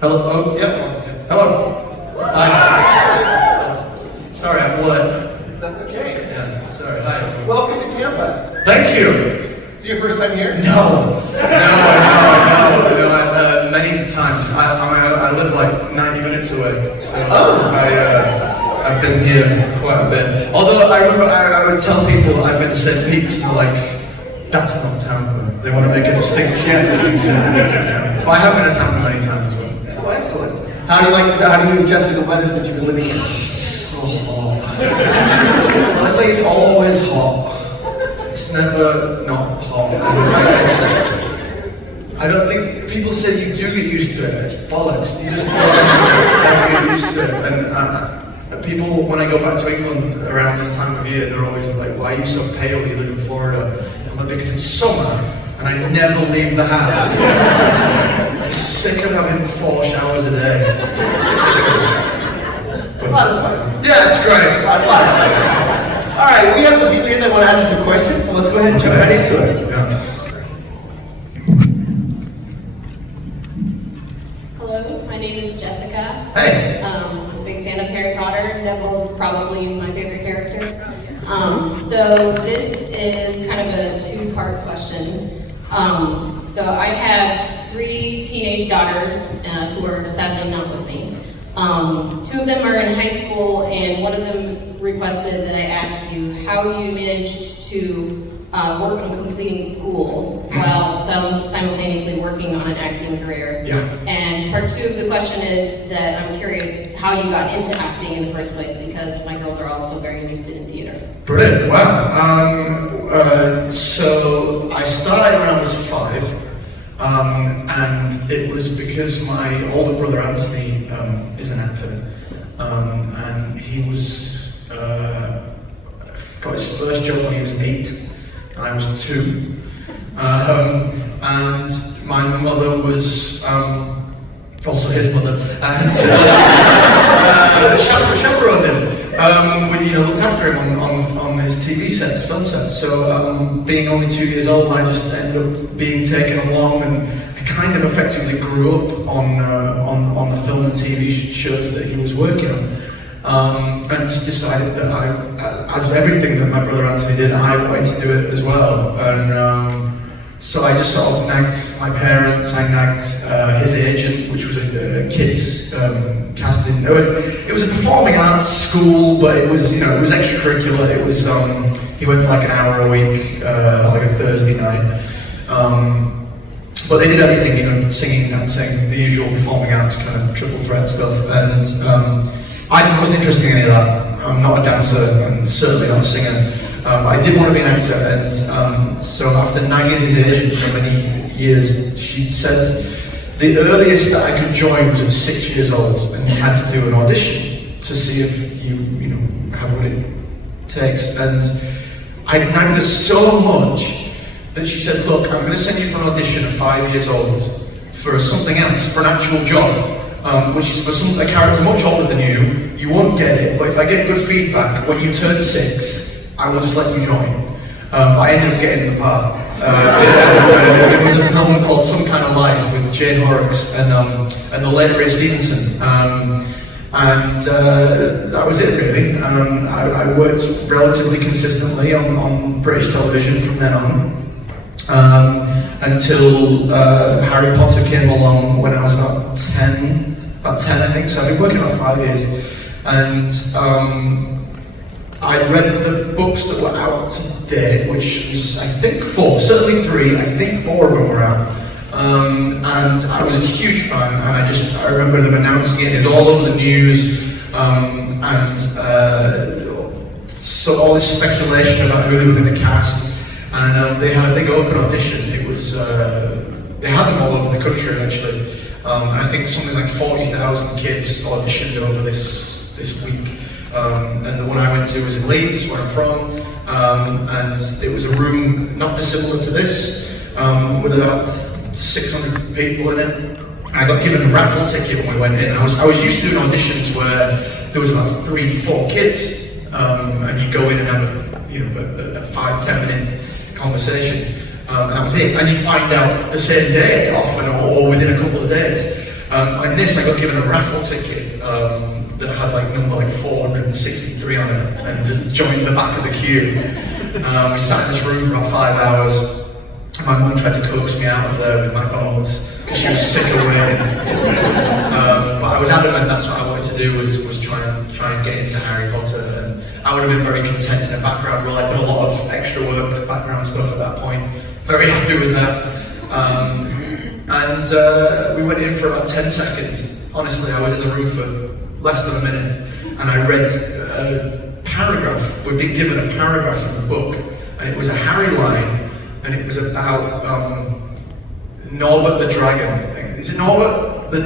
Hello? Oh, yeah. Hello. Hi. Sorry, I'm late. That's okay. Yeah, sorry. Hi. Welcome to Tampa. Thank you. Is it your first time here? No. Many times. I live like 90 minutes away, so I've been here quite a bit. Although I remember I would tell people I've been to St. Pete's, and they're like, "That's not Tampa." They want to make a distinction. Yes, Tampa. But I have been to Tampa many times as well. Well, excellent. How do you adjust to the weather since you've been living here? So hot. It's like it's always hot. It's never not hot. I don't think people say you do get used to it. It's bollocks. You just don't get used to it. And people, when I go back to England around this time of year, they're always like, "Why are you so pale? You live in Florida." I'm like, "Because it's summer and I never leave the house." I'm sick of having 4 showers a day. Sick of it. A lot of fun. Yeah, it's great. All right, we have some people here that want to ask you some questions, so let's go ahead and jump right into it. Yeah. Hello, my name is Jessica. Hey. I'm a big fan of Harry Potter. Neville's probably my favorite character. So this is kind of a 2-part question. So I have 3 teenage daughters who are sadly not with me. 2 of them are in high school, and one of them requested that I ask you how you managed to work on completing school while simultaneously working on an acting career. Yeah. And part 2 of the question is that I'm curious how you got into acting in the first place, because my girls are also very interested in theater. Brilliant. Wow. So I started when I was 5, and it was because my older brother Anthony is an actor, and he was got his first job when he was 8. I was 2, and my mother was also his mother, and chaperoned him. We looked after him on his TV sets, film sets. So being only 2 years old, I just ended up being taken along, and I kind of effectively grew up on the film and TV shows that he was working on. And just decided that as everything that my brother Anthony did, I wanted to do it as well. And so I just sort of nagged my parents, I nagged his agent, which was a kids casting. It was a performing arts school, but it was extracurricular. It was he went for like an hour a week, like a Thursday night. But they did everything, singing, dancing, the usual performing arts kind of triple threat stuff. And I wasn't interested in any of that. I'm not a dancer and certainly not a singer. But I did want to be an actor, and so after nagging his agent for many years, she said the earliest that I could join was at 6 years old, and you had to do an audition to see if you have what it takes. And I nagged her so much that she said, "Look, I'm going to send you for an audition at 5 years old for something else, for an actual job, which is for a character much older than you. You won't get it, but if I get good feedback when you turn 6, I will just let you join." I ended up getting the part. It was a film called Some Kind of Life with Jane Horrocks and the late Ray Stevenson. And that was it really. I worked relatively consistently on British television from then on. Until Harry Potter came along when I was about 10 I think, so I've been working about 5 years, and I read the books that were out to date, which was I think 4, certainly 3, I think 4 of them were out, and I was a huge fan, and I remember them announcing it, it was all over the news, and so all this speculation about who they were going to cast. And they had a big open audition. It was they had them all over the country actually, and I think something like 40,000 kids auditioned over this week. And the one I went to was in Leeds, where I'm from, and it was a room not dissimilar to this, with about 600 people in it. I got given a raffle ticket when we went in. I was used to doing auditions where there was about 3-4 kids, and you go in and have a 5-10 minute conversation, and that was it. And you find out the same day, often, or within a couple of days. In this, I got given a raffle ticket that had like number like 463 on it, and just joined the back of the queue. We sat in this room for about 5 hours. My mum tried to coax me out of there with McDonald's because she was sick of waiting. But I was adamant that's what I wanted to do was try and get into Harry Potter, and I would have been very content in a background role. I did a lot of extra work, background stuff at that point. Very happy with that. And we went in for about 10 seconds. Honestly, I was in the room for less than a minute, and I read a paragraph. We'd been given a paragraph from the book, and it was a Harry line. And it was about Norbert the Dragon, I think. Is it Norbert? In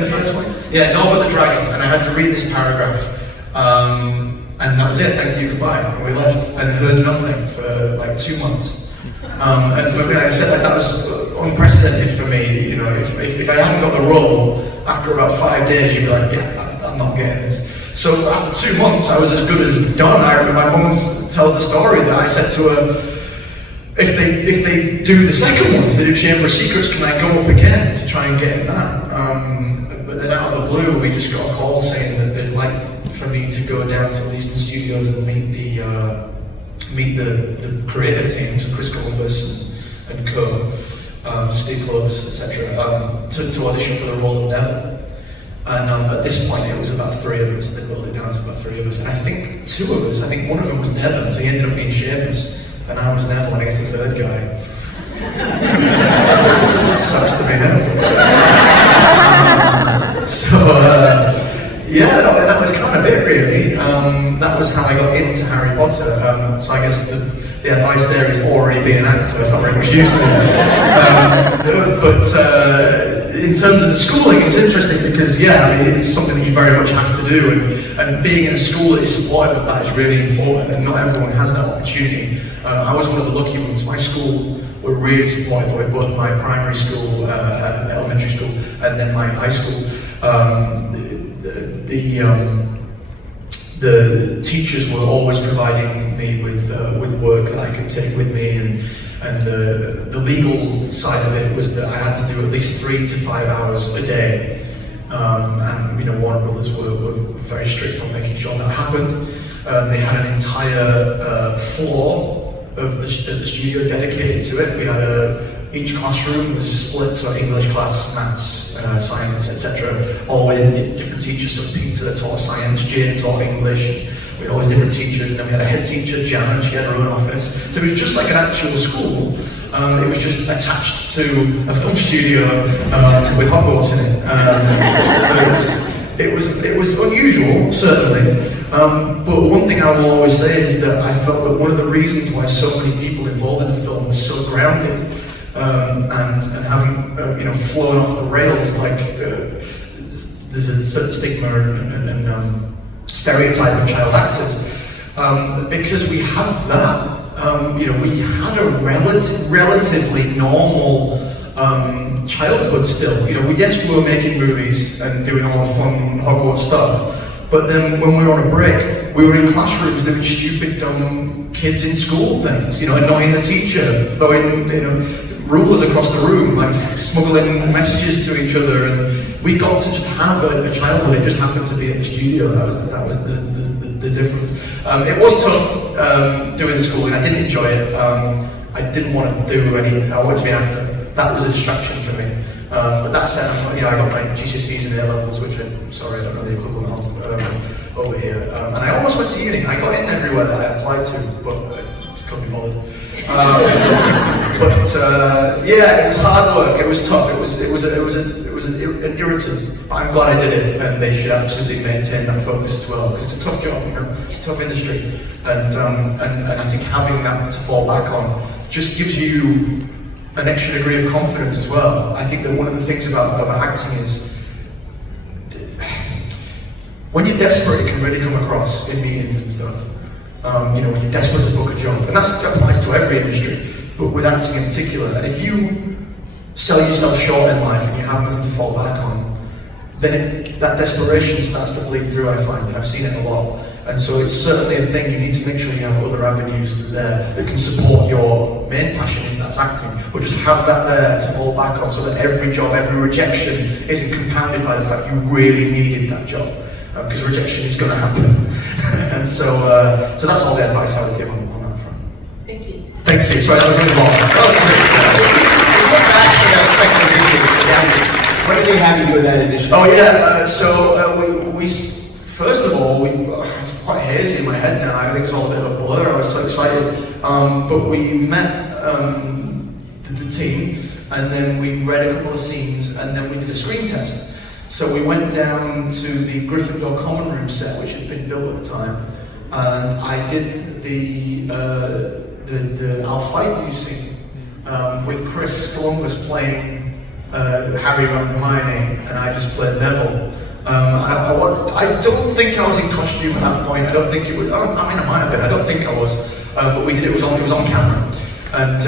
the first one? Yeah, Norbert the Dragon. And I had to read this paragraph. And that was it, thank you, goodbye. And we left and heard nothing for like 2 months. And for me, like I said, that was unprecedented for me. You know, if I hadn't got the role, after about 5 days, you'd be like, yeah, I'm not getting this. So after 2 months, I was as good as done. My mum tells the story that I said to her, if they do the second one, if they do Chamber of Secrets, can I go up again to try and get in that? But then out of the blue, we just got a call saying that they'd like for me to go down to Leaston Studios and meet the creative team, so Chris Columbus and co, Steve Close, etc., to audition for the role of Neville. And at this point, it was about 3 of us. They boiled it down to about 3 of us. And I think 2 of us, I think one of them was Devon, so he ended up being Seamus. And I was Neville, and I guess the 3rd guy. It sucks to be him. That was kind of it, really. That was how I got into Harry Potter. So I guess the advice there is already be an actor. It's not very much use to it. But in terms of the schooling, it's interesting because, it's something that you very much have to do. And being in a school that is supportive of that is really important, and not everyone has that opportunity. I was one of the lucky ones. My school were really supportive of it, both my primary school and elementary school, and then my high school. The teachers were always providing me with work that I could take with me, and the legal side of it was that I had to do at least 3 to 5 hours a day. And Warner Brothers were very strict on making sure that happened. They had an entire floor of the studio dedicated to it. We had each classroom was split, so English class, maths, science, etc. All with different teachers. So Peter that taught science, Jane taught English. We had always different teachers, and then we had a head teacher, Jan, and she had her own office. So it was just like an actual school. It was just attached to a film studio with Hogwarts in it. So it was unusual, certainly. But one thing I will always say is that I felt that one of the reasons why so many people involved in the film were so grounded and haven't flown off the rails, like there's a certain stigma and stereotype of child actors, because we had that. We had a relatively normal childhood still. Yes, we were making movies and doing all the fun Hogwarts stuff, but then when we were on a break, we were in classrooms doing stupid, dumb kids in school things, annoying the teacher, throwing, rulers across the room, like smuggling messages to each other, and we got to just have a childhood. It just happened to be at the studio. That was the difference. It was tough doing schooling. I didn't enjoy it. I didn't want to do anything. I wanted to be an actor. That was a distraction for me. But that said, I got my GCSEs and A-levels, which I'm sorry, I don't know the equivalent of over here. And I almost went to uni. I got in everywhere that I applied to, but I couldn't be bothered. It was hard work. It was tough. It was an irritant. But I'm glad I did it, and they should absolutely maintain that focus as well, because it's a tough job. It's a tough industry, and I think having that to fall back on just gives you an extra degree of confidence as well. I think that one of the things about acting is when you're desperate, it can really come across in meetings and stuff. When you're desperate to book a job, and that applies to every industry, but with acting in particular. And if you sell yourself short in life and you have nothing to fall back on, then that desperation starts to bleed through, I find, and I've seen it a lot. And so it's certainly a thing. You need to make sure you have other avenues there that can support your main passion, if that's acting, but just have that there to fall back on, so that every job, every rejection isn't compounded by the fact you really needed that job, because rejection is going to happen. And so that's all the advice I would give on that front. Thank you. Thank you. Sorry, that was really long. What did they have you doing that initially? Oh yeah, we first of all, it's quite hazy in my head now. I think it's all a bit of a blur. I was so excited. But we met the team, and then we read a couple of scenes, and then we did a screen test. So we went down to the Gryffindor common room set, which had been built at the time, and I did the I'll Fight You scene with Chris Columbus playing Harry and Hermione, and I just played Neville. I don't think I was in costume at that point. I don't think it would. I mean, I might have been. I don't think I was. But we did it. It was on camera, and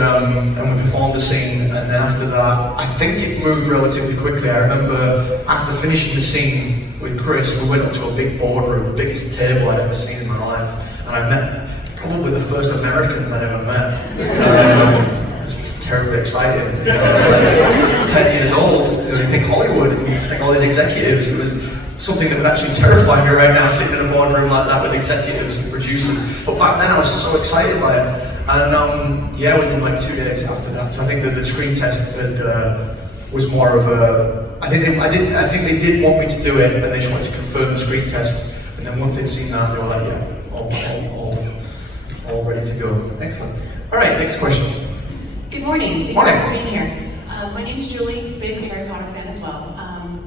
we performed the scene. And then after that, I think it moved relatively quickly. I remember after finishing the scene with Chris, we went up to a big boardroom, the biggest table I'd ever seen in my life, and I met probably the first Americans I'd ever met. It's terribly exciting. 10 years old, and you think Hollywood, and you think all these executives. It was something that would actually terrify me right now, sitting in a boardroom like that with executives and producers. But back then I was so excited by it. And yeah, within like 2 days after that. So I think that the screen test was more of a. I think they did want me to do it, and they just wanted to confirm the screen test. And then once they'd seen that, they were like, yeah, all ready to go. Excellent. All right, next question. Good morning. Thank Morning. you for being here. My name's Julie, big Harry Potter fan as well.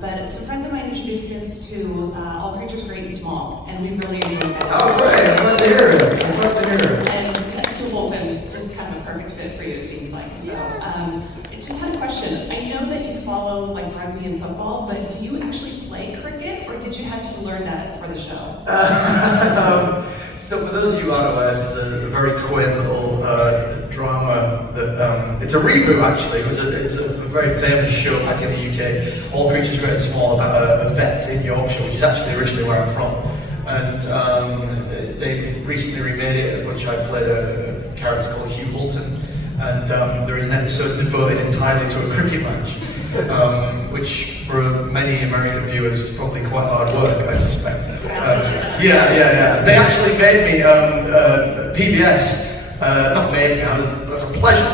But some friends of mine introduced us to All Creatures Great and Small, and we've really enjoyed that. Oh, great! I'm glad to hear it. I'm glad to hear it. And Hugh Bolton, just kind of a perfect fit for you, it seems like. So, I just had a question. I know that you follow like rugby and football, but do you actually play cricket, or did you have to learn that for the show? So for those of you who aren't aware, this is a very quaint little drama that it's a reboot actually. It's a very famous show back in the UK, All Creatures Great and Small, about a vet in Yorkshire, which is actually originally where I'm from. And they've recently remade it, of which I played a character called Hugh Bolton. And there is an episode devoted entirely to a cricket match, which for many American viewers was probably quite hard work, I suspect. Yeah. They actually made me, PBS, not made me, it was a pleasure.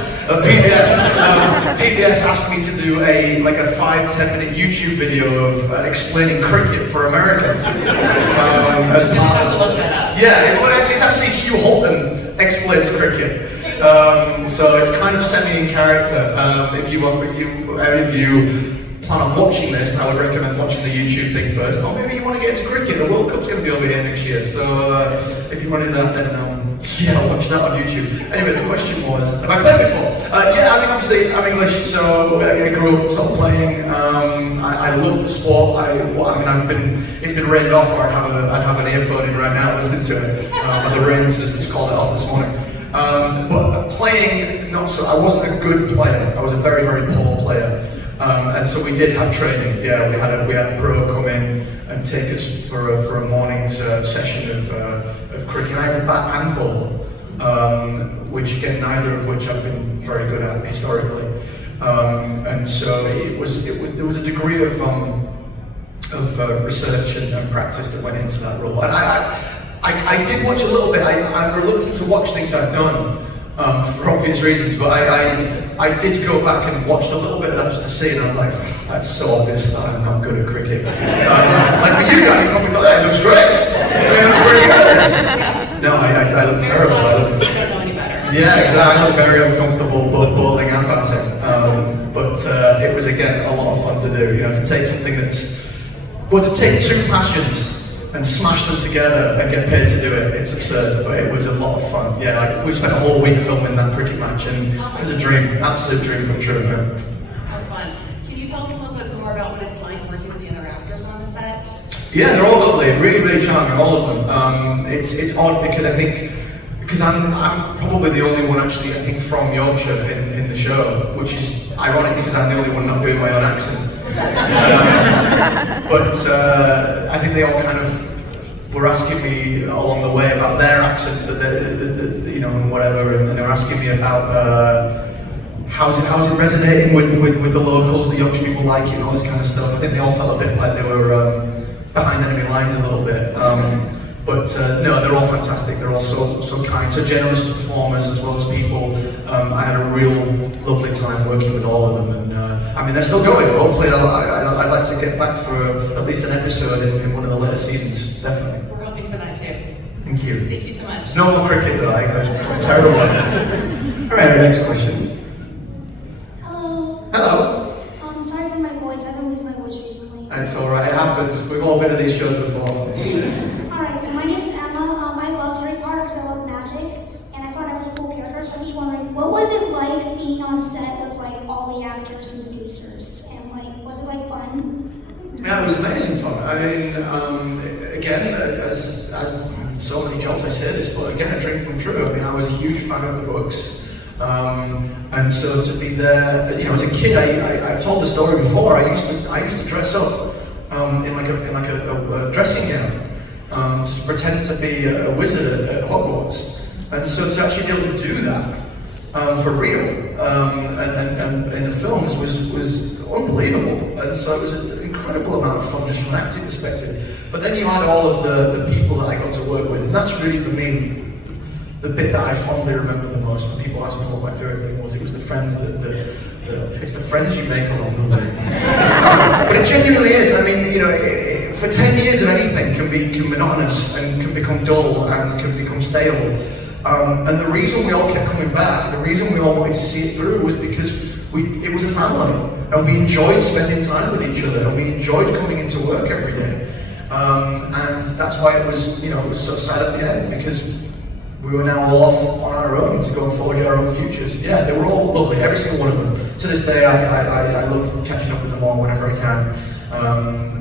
PBS asked me to do a 5-10 minute YouTube video of explaining cricket for Americans. As part of, to look that up. Yeah, it's actually Hugh Holton explains cricket. So it's kind of semi in character. If any of you plan on watching this, I would recommend watching the YouTube thing first. Or maybe you want to get into cricket. The World Cup's going to be over here next year. So if you want to do that, then watch that on YouTube. Anyway, the question was, have I played before? Yeah, I mean, obviously, I'm English, so I grew up sort of playing. I love the sport. It's been rained off, or I'd have an earphone in right now listening to it. But the rain has just called it off this morning. But playing, not so. I wasn't a good player. I was a very, very poor player. And so we did have training. Yeah, we had a pro come in and take us for a morning's session of cricket. I had to bat and bowl, which again, neither of which I've been very good at historically. And so there was a degree of research and practice that went into that role. And I did watch a little bit. I'm reluctant to watch things I've done for obvious reasons, but I did go back and watched a little bit of that just to see, and I was like, that's so obvious that I'm not good at cricket. Like for you guys, you probably thought, hey, it looks great. It looks pretty good. No, I look terrible. You don't know any better. Yeah, exactly. I look very uncomfortable both bowling and batting. But it was again a lot of fun to do. To take something to take two passions and smash them together and get paid to do it. It's absurd, but it was a lot of fun. Yeah, we spent a whole week filming that cricket match, and it was a dream, absolute dream come true. How fun. Can you tell us a little bit more about what it's like working with the other actors on the set? Yeah, they're all lovely, really, really charming, all of them. It's odd because I'm probably the only one actually, I think, from Yorkshire in the show, which is ironic because I'm the only one not doing my own accent. But I think they all kind of were asking me along the way about their accents, and you know, and whatever, and they were asking me about how's it resonating with the locals, the young people like it, and all this kind of stuff. I think they all felt a bit like they were behind enemy lines a little bit. But no, they're all fantastic. They're all so kind, so generous to performers as well as people. I had a real lovely time working with all of them, and I mean they're still going. Hopefully, I'd like to get back for at least an episode in one of the later seasons. Definitely. We're hoping for that too. Thank you. Thank you so much. No more cricket, though. I'm terrible. All right, our next question. Hello. Hello. Sorry for my voice. I've been losing my voice recently. It's all right. It happens. We've all been to these shows before. Alright, so my name's Emma. I loved Harry Potter because I love magic, and I thought I was a cool character, so I'm just wondering, what was it like being on set with like all the actors and producers? And like, was it like fun? Yeah, it was amazing fun. I mean, again, as so many jobs I say this, but again, a dream come true. I mean, I was a huge fan of the books. And so to be there, you know, as a kid, I've told the story before. I used to dress up in like a dressing gown to pretend to be a wizard at Hogwarts, and so to actually be able to do that for real and in the films was unbelievable. And so it was an incredible amount of fun just from an acting perspective. But then you had all of the people that I got to work with, and that's really for me the bit that I fondly remember the most. When people ask me what my favourite thing was, it was the friends it's the friends you make along the way. But it genuinely is. I mean, you know, for 10 years of anything can be monotonous and can become dull and can become stale. And the reason we all kept coming back, the reason we all wanted to see it through was because it was a family, and we enjoyed spending time with each other, and we enjoyed coming into work every day. And that's why it was so sad at the end, because we were now all off on our own to go and forge our own futures. Yeah, they were all lovely, every single one of them. To this day, I love catching up with them all whenever I can.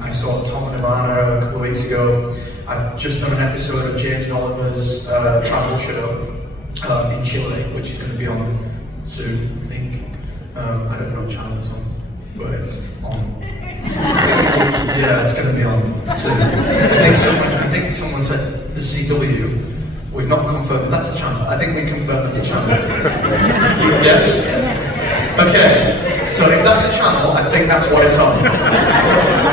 I saw Tom and Ivana a couple of weeks ago. I've just done an episode of James and Oliver's travel show in Chile, which is going to be on soon, I think. I don't know what channel it's on, but it's on. Yeah, it's going to be on soon. I think someone said the CW. We've not confirmed that's a channel. I think we confirmed it's a channel. Yes? Okay. So if that's a channel, I think that's what it's on.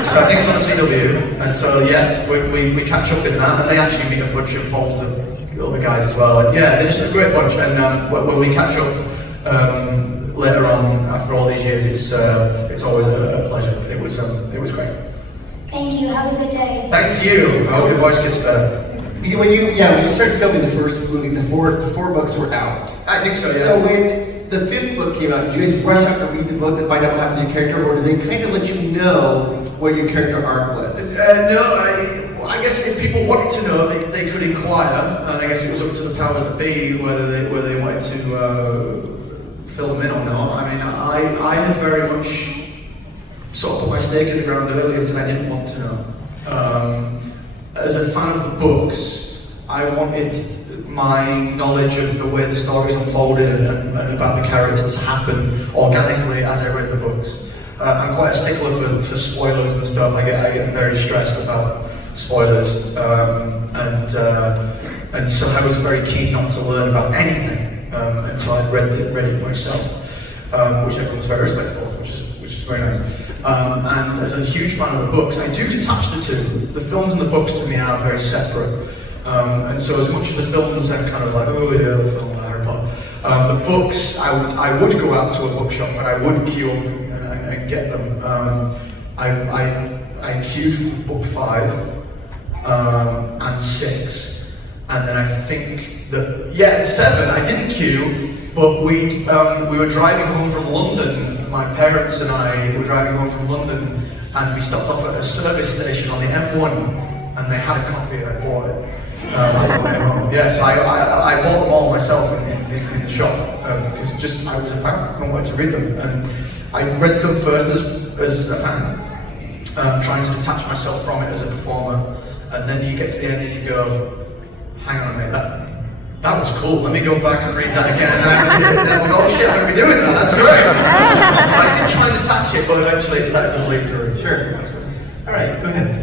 So I think it's on CW. And so yeah, we catch up in that, and they actually meet a bunch of older guys as well. And yeah, they're just a great bunch. And when we catch up later on after all these years, it's always a pleasure. It was great. Thank you. Have a good day. Thank you. I hope your voice gets better. When you started filming the first movie, the four books were out. I think so, yeah. So when the fifth book came out, did you guys rush out to read the book to find out what happened to your character, or did they kind of let you know what your character arc was? No, I guess if people wanted to know, they could inquire, and I guess it was up to the powers that be whether they wanted to fill them in or not. I mean, I had very much sort of put my stake in the ground early and said I didn't want to know. As a fan of the books, I wanted my knowledge of the way the stories unfolded and about the characters happen organically as I read the books. I'm quite a stickler for spoilers and stuff. I get very stressed about spoilers, and so I was very keen not to learn about anything until I'd read it myself, which everyone was very respectful of, which is very nice. And as a huge fan of the books, I do detach the two. The films and the books to me are very separate. And so as much of the films I'm kind of like, oh yeah, the film, Harry Potter. The books, I would go out to a bookshop and I would queue up and get them. I queued for book 5 and 6. And then I think that, yeah, 7, I didn't queue, but we were driving home from London. My parents and I were driving home from London, and we stopped off at a service station on the M1, and they had a copy, and I bought it on the way home. Yes, I bought them all myself in the shop, because I was a fan, I wanted to read them, and I read them first as a fan, trying to detach myself from it as a performer, and then you get to the end and you go, hang on a minute, that was cool, let me go back and read that again, and then I read it and go, oh shit, I'm going to be doing that, that's great. So I did try and detach it, but eventually it started to bleed through. Sure. Alright, go ahead.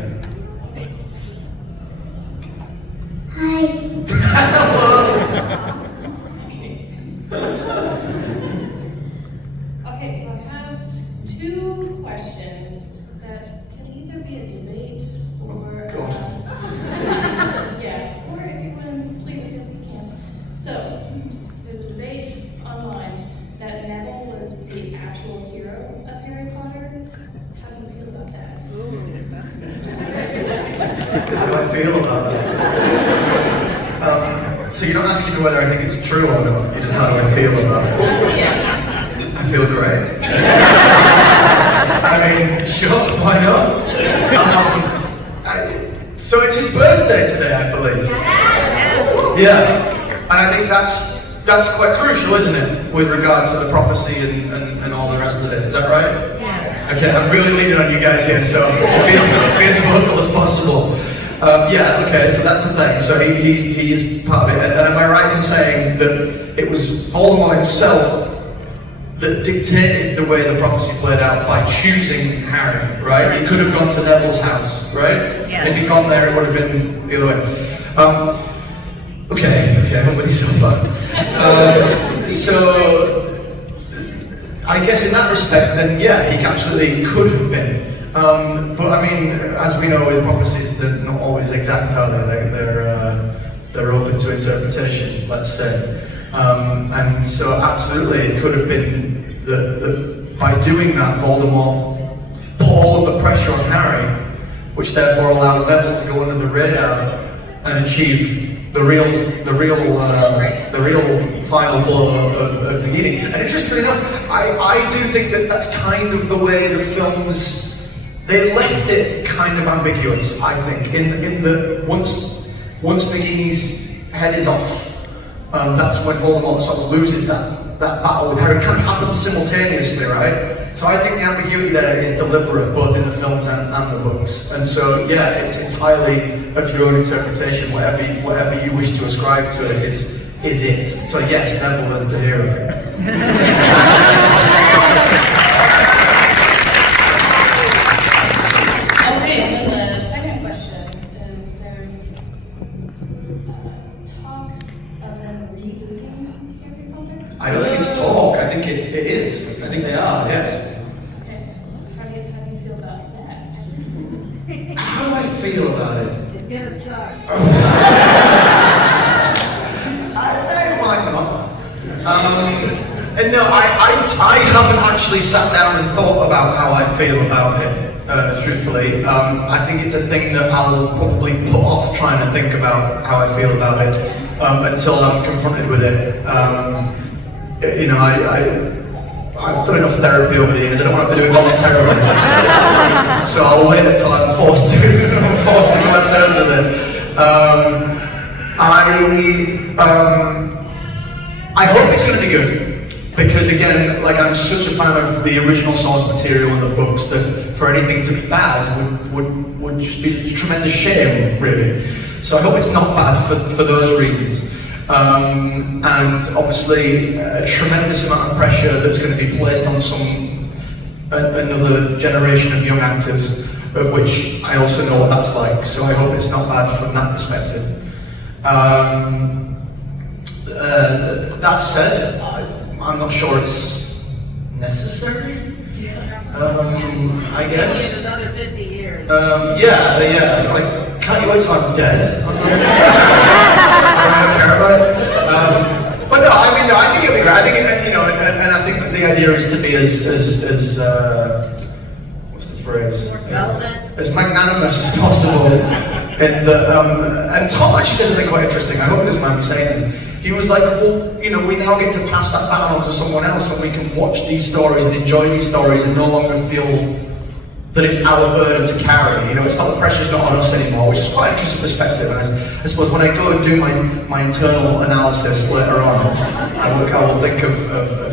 be a debate or God. yeah, or if you want to plead the fifth, you can. So there's a debate online that Neville was the actual hero of Harry Potter. How do you feel about that? How do I feel about that? So you're not asking me whether I think it's true or not. You're just how do I feel about it? Yeah. I feel great. I mean, sure, why not? So it's his birthday today, I believe. Yeah, and I think that's quite crucial, isn't it, with regard to the prophecy and all the rest of it. Is that right? Yeah. Okay, I'm really leaning on you guys here, so be as vocal as possible. Yeah, okay, so that's the thing. So he is part of it. And am I right in saying that it was Voldemort himself that dictated the way the prophecy played out by choosing Harry, right? He could have gone to Neville's house, right? Yes. And if he'd gone there, it would have been the other way. Okay, I'm with you so far. So, I guess in that respect, then yeah, he absolutely could have been. But I mean, as we know with prophecies, they're not always exact, are they? They're open to interpretation, let's say. And so absolutely it could have been that by doing that, Voldemort put all of the pressure on Harry, which therefore allowed Neville to go under the radar and achieve the real final blow of Nagini. And interestingly enough, I do think that that's kind of the way the films, they left it kind of ambiguous, I think, in the once Nagini's head is off, that's when Voldemort sort of loses that battle with Harry. It can happen simultaneously, right? So I think the ambiguity there is deliberate, both in the films and the books. And so, yeah, it's entirely of your own interpretation. Whatever you wish to ascribe to it is it. So yes, Neville is the hero. Okay, and then the second question is there's talk of them rebooting Harry Potter. I don't think it's talk. I think it is. I think they are. Yes. Okay, so how do you feel about that? How do I feel about it? It's gonna suck. I might not. And no, I haven't actually sat down and thought about how I feel about it, truthfully. I think it's a thing that I'll probably put off trying to think about how I feel about it until I'm confronted with it. You know, I've done enough therapy over the years. I don't want to have to do it voluntarily. So I'll wait until I'm forced to come to terms with it. I hope it's going to be good. Because again, like I'm such a fan of the original source material and the books that for anything to be bad would just be a tremendous shame, really. So I hope it's not bad for those reasons. And obviously a tremendous amount of pressure that's going to be placed on another generation of young actors, of which I also know what that's like. So I hope it's not bad from that perspective. That said, I'm not sure it's necessary. I guess. Another 50 years. Yeah. Like, can't you wait till I'm dead? I was like, I don't care about it. But no, I mean, no, I think it'll be great. I think, and I think that the idea is to be as what's the phrase? As magnanimous as possible. And Tom actually said something quite interesting. I hope he doesn't mind me saying this. He was like, well, we now get to pass that baton on to someone else, and we can watch these stories and enjoy these stories and no longer feel that it's our burden to carry. It's not, the pressure's not on us anymore, which is quite an interesting perspective. And I suppose when I go and do my internal analysis later on, I will think of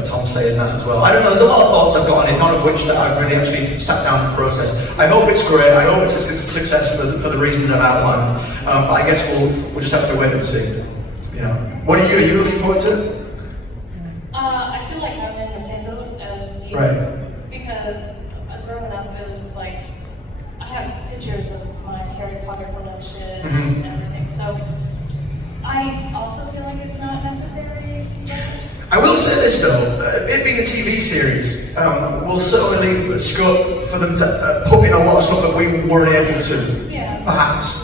Tom saying that as well. I don't know, there's a lot of thoughts I've got on it, none of which that I've really actually sat down and processed. I hope it's great, I hope it's a success for the reasons I've outlined. But I guess we'll just have to wait and see. What are you looking forward to? I feel like I'm in the same boat as you. Right. Because growing up, it was like, I have pictures of my Harry Potter collection and everything. So I also feel like it's not necessary yet. I will say this though, it being a TV series, will certainly leave scope for them to put in a lot of stuff that we weren't able to, perhaps.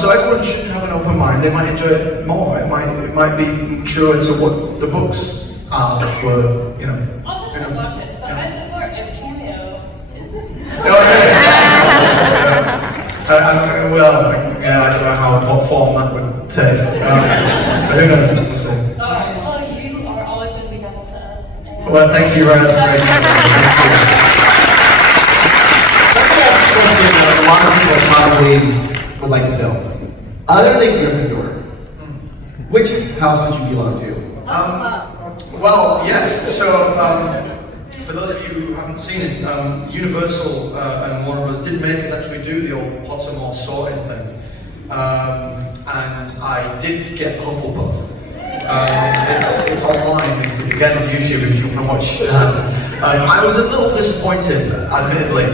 So everyone should have an open mind. They might enjoy it more. It might be truer to what the books are. Were, you know. I'll definitely watch it, but I support a cameo. Well, yeah, I don't know what form that would take. But who knows? We'll see. Alright, well, you are always going to be Neville to us. And Well, thank you, Ryan. Let me ask a question that a lot of people probably would like to know. Other than Gryffindor, which house would you belong to? Well, yes. So, for those of you who haven't seen it, Universal and Warner Bros. Did make us actually do the old Pottermore sorting thing, and I did get Hufflepuff. It's online, again on YouTube if you want to watch. I was a little disappointed, admittedly,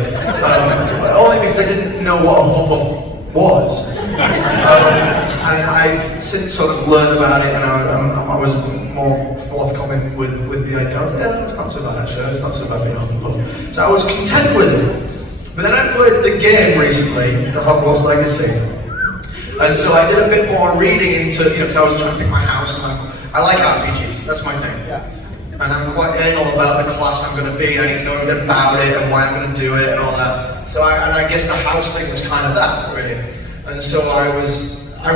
only because I didn't know what a Hufflepuff was. And I've since sort of learned about it, and I was more forthcoming with the idea. I was like, yeah, that's not so bad actually, it's not so bad being a Hufflepuff. So I was content with it. But then I played the game recently, the Hogwarts Legacy. And so I did a bit more reading into, because I was trying to pick my house, and I like RPGs, that's my thing. Yeah. And I'm quite anal about the class I'm going to be, I need to know everything about it, and why I'm going to do it, and all that. So I guess the house thing was kind of that, really. And so I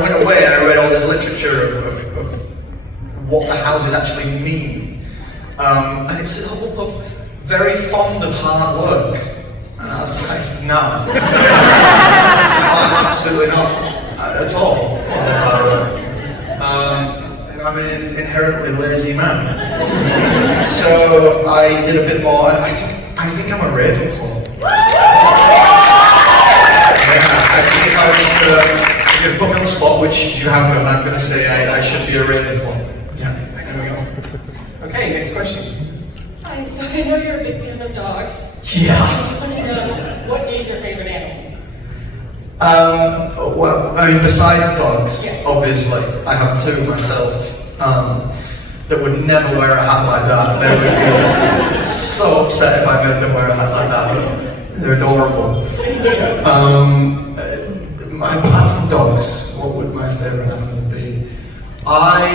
went away and I read all this literature of what the houses actually mean. And it said, Hufflepuff, very fond of hard work. And I was like, no. No, I'm absolutely not. At all. I'm an inherently lazy man. So I did a bit more, and I think I'm a Ravenclaw. I think if I was you put me on the spot, which you have done, I'm going to say I should be a Ravenclaw. Yeah, there we go. Okay, next question. Hi, so I know you're a big fan of dogs. Yeah. I want to know, what is your favorite animal? Well, I mean, besides dogs, Yeah. obviously, I have two myself that would never wear a hat like that. They would be so upset if I made them wear a hat like that. They're adorable. Apart from dogs, what would my favourite animal be? I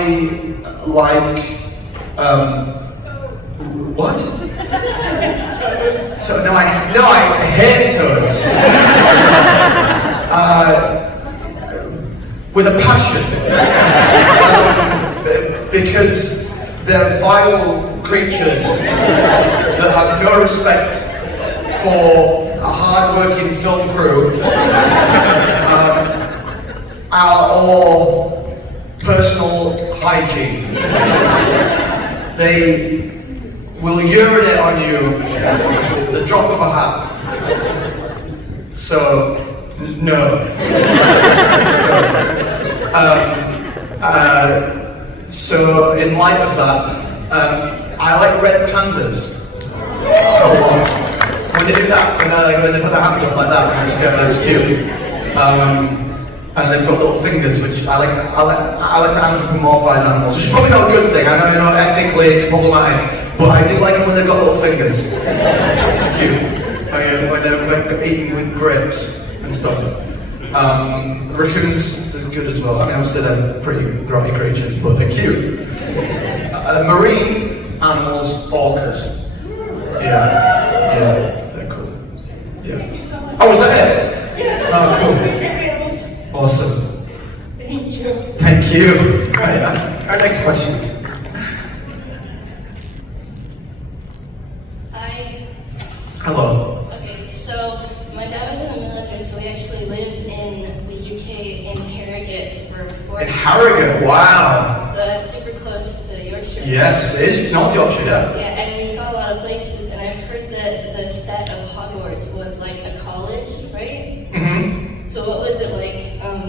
like what? Toads. So no, I hate toads. With a passion. Because they're vile creatures that have no respect for a hard-working film crew or personal hygiene. They will urinate on you the drop of a hat. So, no. To toads. So, in light of that, I like red pandas a lot. When they do that, when they put their hands up like that, that's cute. And they've got little fingers, which I like to anthropomorphize animals, which is probably not a good thing. I know, ethically it's problematic, but I do like them when they've got little fingers. It's cute. When they're eating with grapes and stuff. Raccoons are good as well. I mean, obviously they're pretty grotty creatures, but they're cute. Marine animals, orcas. Yeah, they're cool. Yeah. Thank you so much. Oh, was that it? Yeah, Oh, cool. that's my favorite animals. Awesome. Thank you. Thank you. Right, our next question. Hi. Hello. Okay, so my dad was in the military, so we actually lived in the UK in Harrogate for 4 In years. Harrogate, wow. So that's super close to Yorkshire. Yes, it is. It's North Yorkshire, yeah. Yeah, and we saw a lot of places, and I've heard that the set of Hogwarts was like a college, right? Mm-hmm. So what was it like,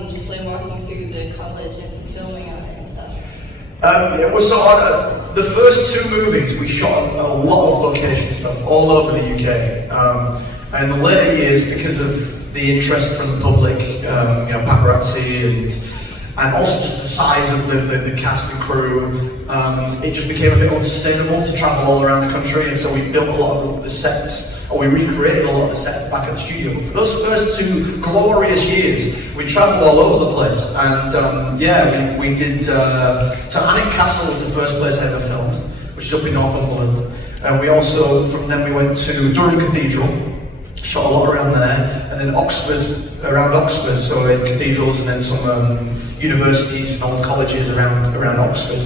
just like walking through the college and filming on it and stuff? It was so on the first two movies we shot a lot of location stuff all over the UK. And in the later years, because of the interest from the public, paparazzi and and also just the size of the cast and crew. It just became a bit unsustainable to travel all around the country, and so we built a lot of the sets, or we recreated a lot of the sets back at the studio. But for those first 2 glorious years, we travelled all over the place, and we did. So Alnwick Castle was the first place I ever filmed, which is up in Northumberland. And we also, from then we went to Durham Cathedral, shot a lot around there, and then around Oxford, so in cathedrals, and then some universities and old colleges around Oxford.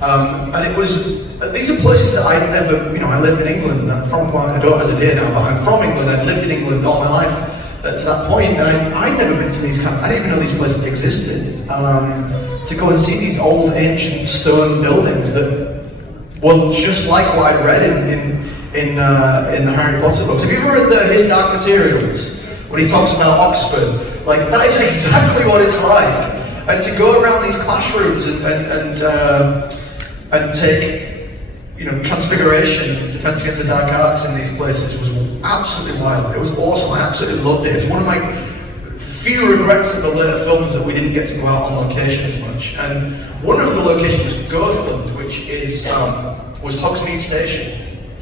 And it was, these are places that I'd never, I live in England, I live here now, but I'm from England, I'd lived in England all my life to that point, and I'd never been to these I didn't even know these places existed. To go and see these old ancient stone buildings that were just like what I read in the Harry Potter books. Have you ever read His Dark Materials, when he talks about Oxford? Like, that is exactly what it's like. And to go around these classrooms and take, Transfiguration, Defense Against the Dark Arts in these places was absolutely wild. It was awesome. I absolutely loved it. It's one of my few regrets of the later films that we didn't get to go out on location as much. And one of the locations was Gothland, which was Hogsmeade Station,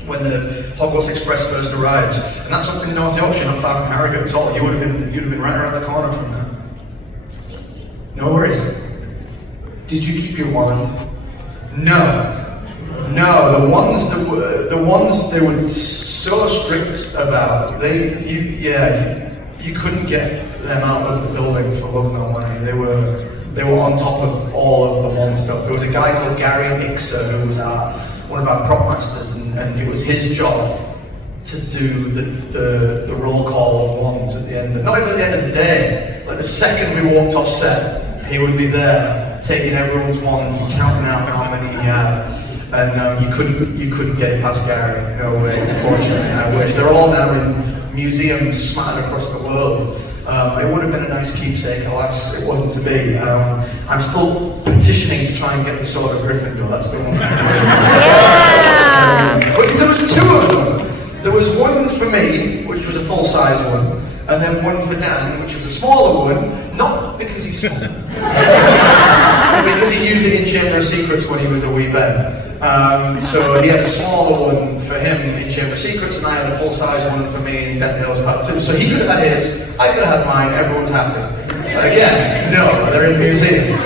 when the Hogwarts Express first arrives, and that's up in North Yorkshire, not far from Harrogate at all. You'd have been right around the corner from there. No worries. Did you keep your wand? No. The ones they were so strict about. You couldn't get them out of the building for love nor money. They were on top of all of the wand stuff. There was a guy called Gary Mixer who was one of our prop masters, and it was his job to do the roll call of wands at the end. Not even at the end of the day, like the second we walked off set, he would be there taking everyone's wands and counting out how many he had. And you couldn't get it past Gary. No way, unfortunately. I wish. They're all now in museums scattered across the world. It would have been a nice keepsake, alas, it wasn't to be. I'm still petitioning to try and get the Sword of Gryffindor. That's the one. Because there was 2 of them. There was one for me, which was a full-size one, and then one for Dan, which was a smaller one, not because he's small, but because he used it in Chamber of Secrets when he was a wee babe. So he had a smaller one for him in Chamber of Secrets, and I had a full-size one for me in Death Hills Part 2. So he could have had his, I could have had mine, everyone's happy. Again, no, they're in museums.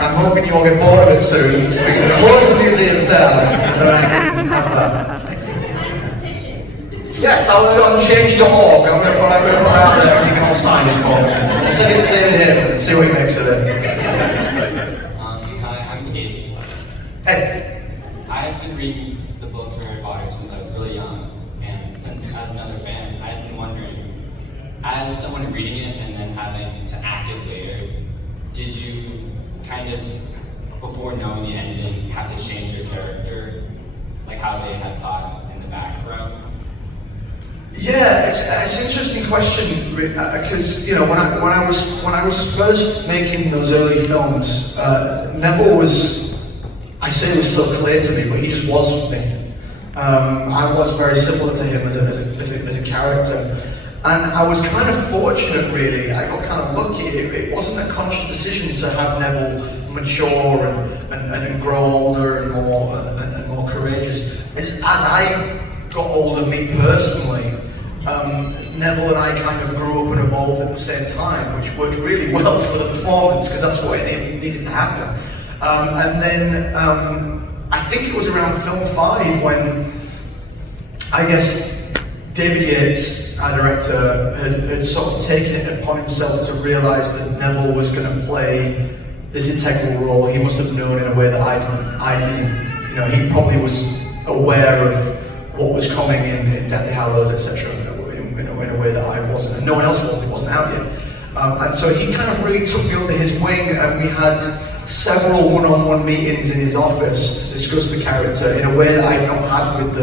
I'm hoping you all get bored of it soon. We can close the museums down, and then I can have that. Yes, I'll change.org. I'm going to put it out there, and you can all sign it for me. I'll send it to David Him and see what he makes of it. Hi, I'm Katie. Hey. I've been reading the books of Harry Potter since I was really young, and since as another fan, I've been wondering, as someone reading it and then having to act it later, did you kind of, before knowing the ending, have to change your character, like how they had thought in the background? Yeah, it's an interesting question because when I was first making those early films, Neville was so clear to me, but he just wasn't me. I was very similar to him as a character, and I was kind of fortunate, really. I got kind of lucky. It wasn't a conscious decision to have Neville mature and grow older and more courageous. As I got older, me personally, Neville and I kind of grew up and evolved at the same time, which worked really well for the performance because that's what it needed to happen. And then I think it was around film 5 when I guess David Yates, our director, had sort of taken it upon himself to realise that Neville was going to play this integral role. He must have known in a way that I didn't. He probably was aware of what was coming in Deathly Hallows, etc. In a way that I wasn't, and no one else was. It wasn't out yet, and so he kind of really took me under his wing, and we had several one-on-one meetings in his office to discuss the character in a way that I'd not had with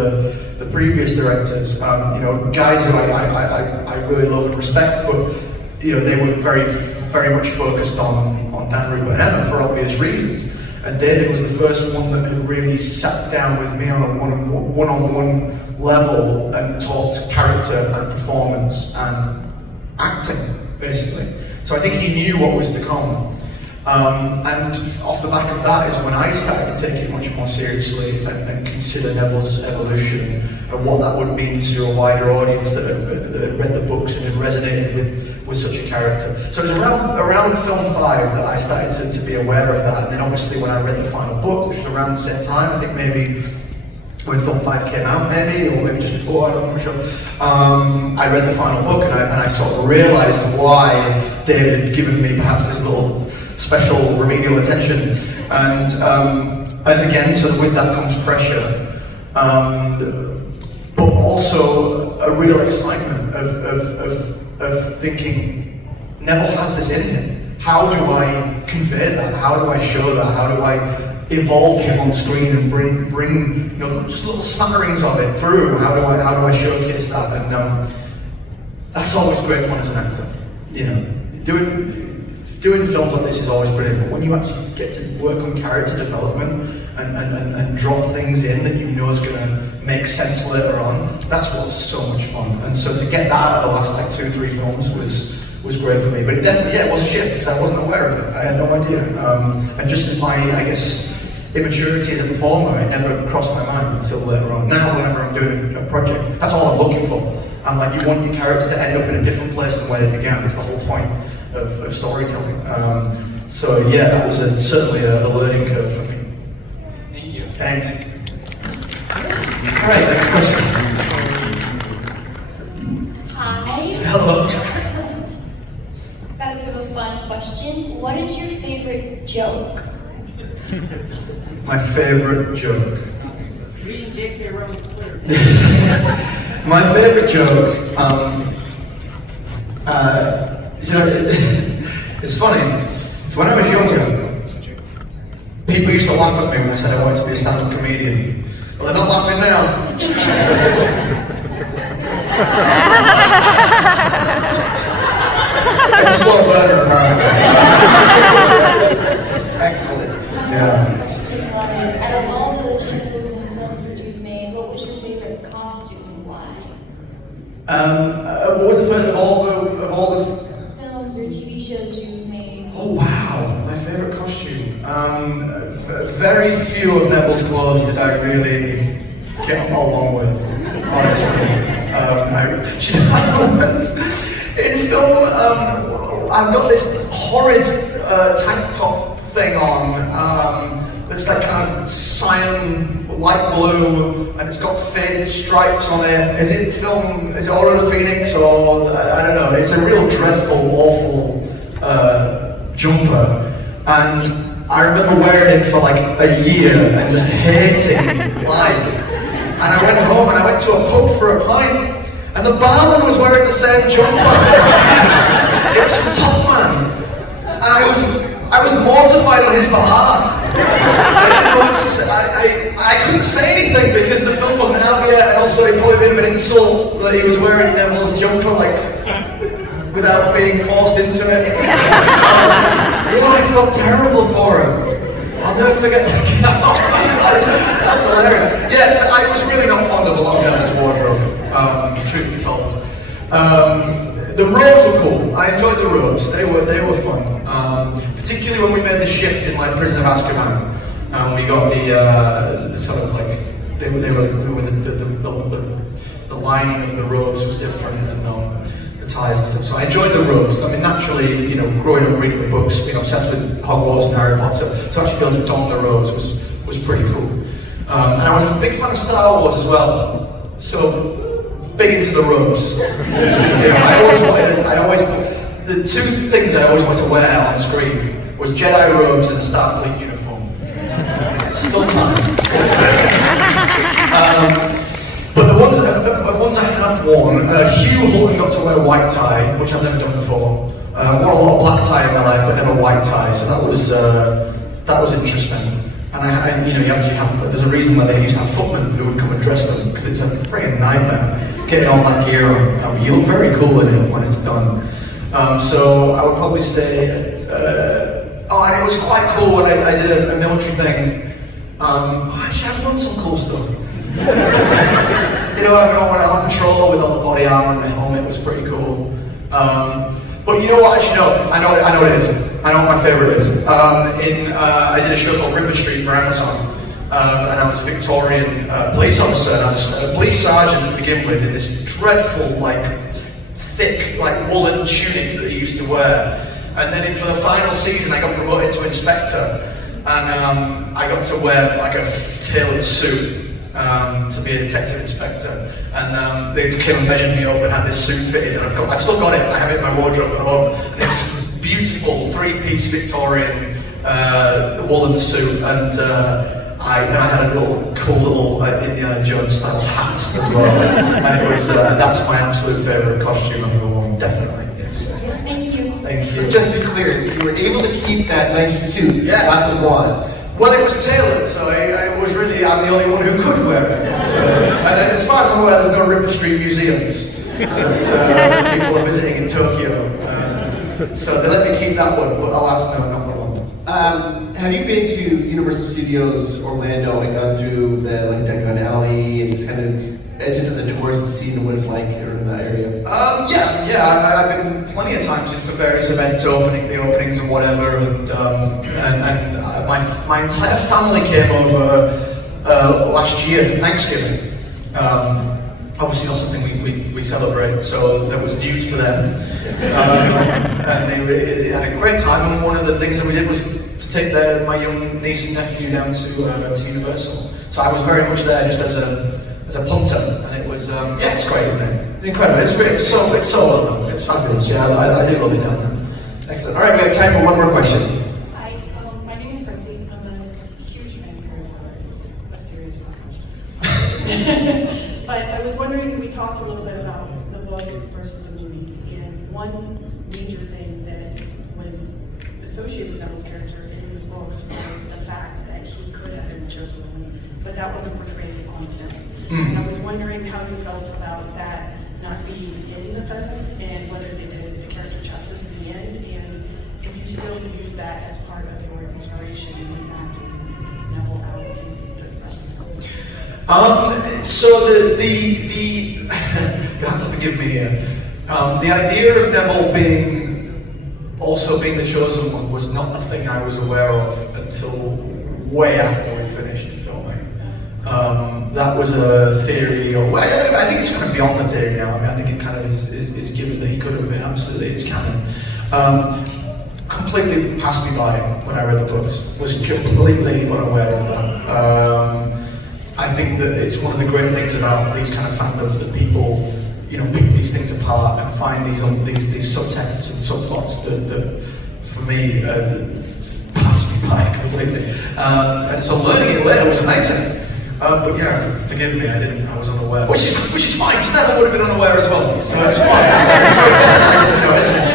the previous directors. Guys who I really love and respect, but they were very, very much focused on Dan, Rupert, and Emma for obvious reasons. And David was the first one that had really sat down with me on a one-on-one level and talked character and performance and acting, basically. So I think he knew what was to come. And off the back of that is when I started to take it much more seriously and consider Neville's evolution and what that would mean to a wider audience that had read the books and had resonated with such a character. So it was around film 5 that I started to be aware of that. And then obviously when I read the final book, which was around the same time, I think maybe when film 5 came out, maybe, or maybe just before, I'm not sure. I read the final book and I sort of realised why David had given me perhaps this little special remedial attention. And again, so with that comes pressure, but also a real excitement of thinking, Neville has this in him. How do I convey that? How do I show that? How do I evolve him on screen and bring just little smatterings of it through? How do I showcase that? And that's always great fun as an actor. Doing films like this is always brilliant, but when you actually get to work on character development and drop things in that you know is going to make sense later on, that's what's so much fun. And so to get that out of the last 2-3 films was great for me. But it definitely, it was a shift because I wasn't aware of it. I had no idea. And just in my, I guess, immaturity as a performer, it never crossed my mind until later on. Now, whenever I'm doing a project, that's all I'm looking for. I'm like, you want your character to end up in a different place than where they began. It's the whole point of storytelling. So yeah, that was certainly a learning curve for me. Thank you. Thanks. All right, next question. Hi. Hello. Got a bit of a fun question. What is your favorite joke? My favorite joke. My favorite joke, it's funny. So when I was younger, people used to laugh at me when I said I wanted to be a stand-up comedian. Well, they're not laughing now. It's a slow burner, apparently. Excellent. Yeah. Question was, out of all the shows and films that you've made, what was your favorite costume and why? What was the first of all the Films or TV shows you've made? Oh wow, my favorite costume. Very few of Neville's clothes did I really get along with, honestly. In film, I've got this horrid tank top thing on. It's like kind of cyan, light blue, and it's got faded stripes on it. Is it Order of the Phoenix, or I don't know. It's a real dreadful, awful jumper, and I remember wearing it for like a year and just hating life. And I went home and I went to a pub for a pint, and the barman was wearing the same jumper. It was from Top Man, and I was mortified on his behalf. I didn't know what to say. I couldn't say anything because the film wasn't out yet, and also it'd probably be a bit of an insult that he was wearing Neville's jumper, like, without being forced into it. I felt terrible for him. I'll never forget that. That's hilarious. Yes, I was really not fond of a lot of Neville's wardrobe, truth be told. The robes were cool. I enjoyed the robes. They were fun. Particularly when we made the shift in like Prison of Azkaban. We got the sort of like the lining of the robes was different and the ties and stuff. So I enjoyed the robes. I mean, naturally, growing up reading the books, being obsessed with Hogwarts and Harry Potter, to actually be able to don the robes was pretty cool. And I was a big fan of Star Wars as well. So. Big into the robes. The two things I always wanted to wear on screen was Jedi robes and a Starfleet uniform. Still time. But the ones I have worn, Hugh Hulton got to wear a white tie, which I've never done before. I wore a lot of black tie in my life, but never white tie, so that was interesting. And you actually have, there's a reason why they used to have footmen who would come and dress them, because it's a freaking nightmare getting all that gear on. You look very cool in it when it's done. So I would probably say, it was quite cool when I did a military thing. Actually, I've done some cool stuff. When I went on patrol with all the body armor and the helmet was pretty cool. But But you know what? Actually, no. I know what it is. I know what my favourite is. I did a show called Ripper Street for Amazon, and I was a Victorian police officer, and I was a police sergeant to begin with in this dreadful, like, thick, like, woolen tunic that he used to wear. And then for the final season, I got promoted to inspector, and I got to wear like a tailored suit to be a detective inspector. And they came and measured me up and had this suit fitted, and I've still got it. I have it in my wardrobe at home. And it's this beautiful three-piece Victorian woolen suit, and I had a cool little Indiana Jones style hat as well. And it was that's my absolute favourite costume I've ever worn, definitely. Yes. Thank you. Thank you. Just to be clear, you were able to keep that nice suit Yeah. at the want. Well, it was tailored, so I'm the only one who could wear it. So, and as far as I'm aware, there's no Ripper Street museums that people are visiting in Tokyo. So they let me keep that one, but I'll ask no, not the one. Have you been to Universal Studios Orlando and gone through the like Deckon Alley and just kind of just as a tourist seen what it's like in that area? I've been plenty of times in for various events, the openings and whatever, and my entire family came over last year for Thanksgiving. Obviously not something we celebrate, so that was news for them. And they had a great time, and one of the things that we did was to take my young niece and nephew down to Universal. So I was very much there just as a punter, and it was it's great, isn't it? It's incredible. It's so well done. It's fabulous. Yeah, I do love it down there. Excellent. All right, we have time for one more question. Hi, my name is Christy. I'm a huge fan of Harry Potter. It's a serious question. But I was wondering, we talked a little bit about the book versus the movies, and one major thing that was associated with Neville's character in the books was the fact that he could have been the chosen one, but that wasn't portrayed on film. And I was wondering how you felt about that not being in the film, and whether they did the character justice in the end, and if you still use that as part of your inspiration in acting Neville out in those last films. So the you have to forgive me here. The idea of Neville being the chosen one was not a thing I was aware of until way after we finished filming. That was a theory, or I think it's kind of beyond the theory now. I mean, I think it kind of is given that he could have been. Absolutely, it's canon. Completely passed me by when I read the books. Was completely unaware of that. I think that it's one of the great things about these kind of fandoms that people, pick these things apart and find these subtexts and subplots that for me, just pass me by completely. And so learning it later was amazing. But yeah, forgive me, I was unaware. Which is fine, because Neville would have been unaware as well. So it's fine. It's very bad, I didn't know, isn't it?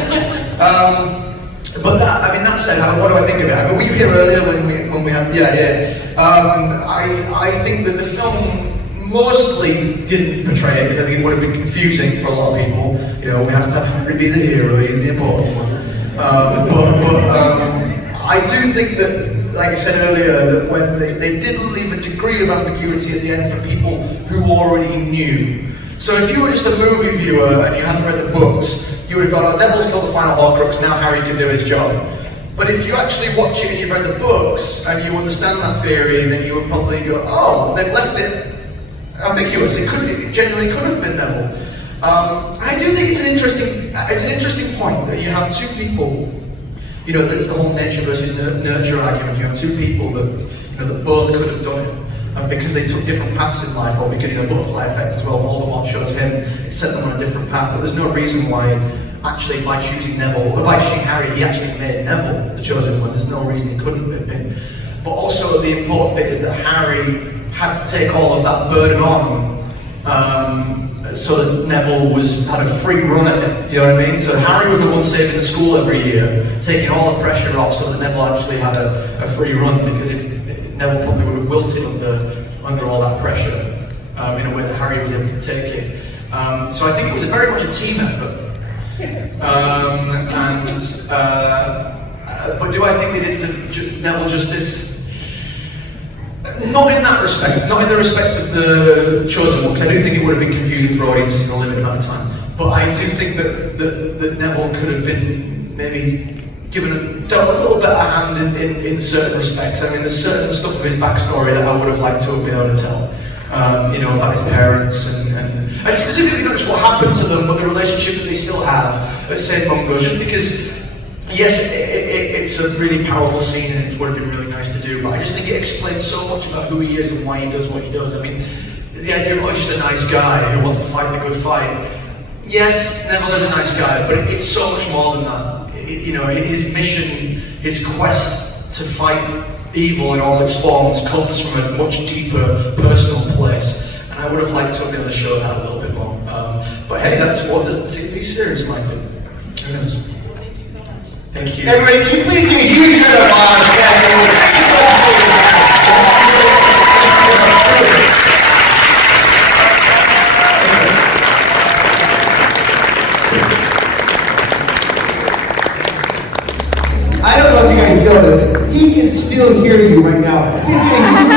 But that said, what do I think of it? I mean, were you here earlier when we had? Yeah. I think that the film mostly didn't portray it because I think it would have been confusing for a lot of people. We have to have Harry be the hero; he's the important one. I do think that, like I said earlier, that when they did leave a degree of ambiguity at the end for people who already knew. So if you were just a movie viewer and you hadn't read the books, you would have gone, Neville's killed the final Horcrux, now Harry can do his job. But if you actually watch it and you've read the books and you understand that theory, then you would probably go, oh, they've left it ambiguous. It genuinely could have been Neville. And I do think it's an interesting point that you have two people. That's the whole nature versus nurture argument. You have two people that both could have done it. Because they took different paths in life, or because butterfly effect as well. Voldemort chose him; it set them on a different path. But there's no reason why, actually, by choosing Neville, or by choosing Harry, he actually made Neville the chosen one. There's no reason he couldn't have been. But also, the important bit is that Harry had to take all of that burden on, so that Neville had a free run at it. You know what I mean? So Harry was the one saving the school every year, taking all the pressure off, so that Neville actually had a free run. Because if Neville probably would have wilted under all that pressure in a way that Harry was able to take it. So I think it was very much a team effort. But do I think they did Neville justice? Not in that respect. Not in the respect of the chosen one, because I do think it would have been confusing for audiences in a limited amount of time. But I do think that Neville could have been maybe dealt a little bit of hand in certain respects. I mean, there's certain stuff of his backstory that I would have liked to have been able to tell. About his parents and specifically not just what happened to them, but the relationship that they still have at St. Mungo's. Just because, yes, it's a really powerful scene and it would have been really nice to do, but I just think it explains so much about who he is and why he does what he does. I mean, the idea of, just a nice guy who wants to fight the good fight. Yes, Neville is a nice guy, but it's so much more than that. His mission, his quest to fight evil in all its forms comes from a much deeper personal place, and I would have liked to have been able to show that a little bit more. But hey, that's what the TV series might do. Who knows? Thank you so much. Thank you. Everybody, can you please give me a huge round of applause? Thank you so much. I don't know if you guys know this. He can still hear you right now. Please give me a huge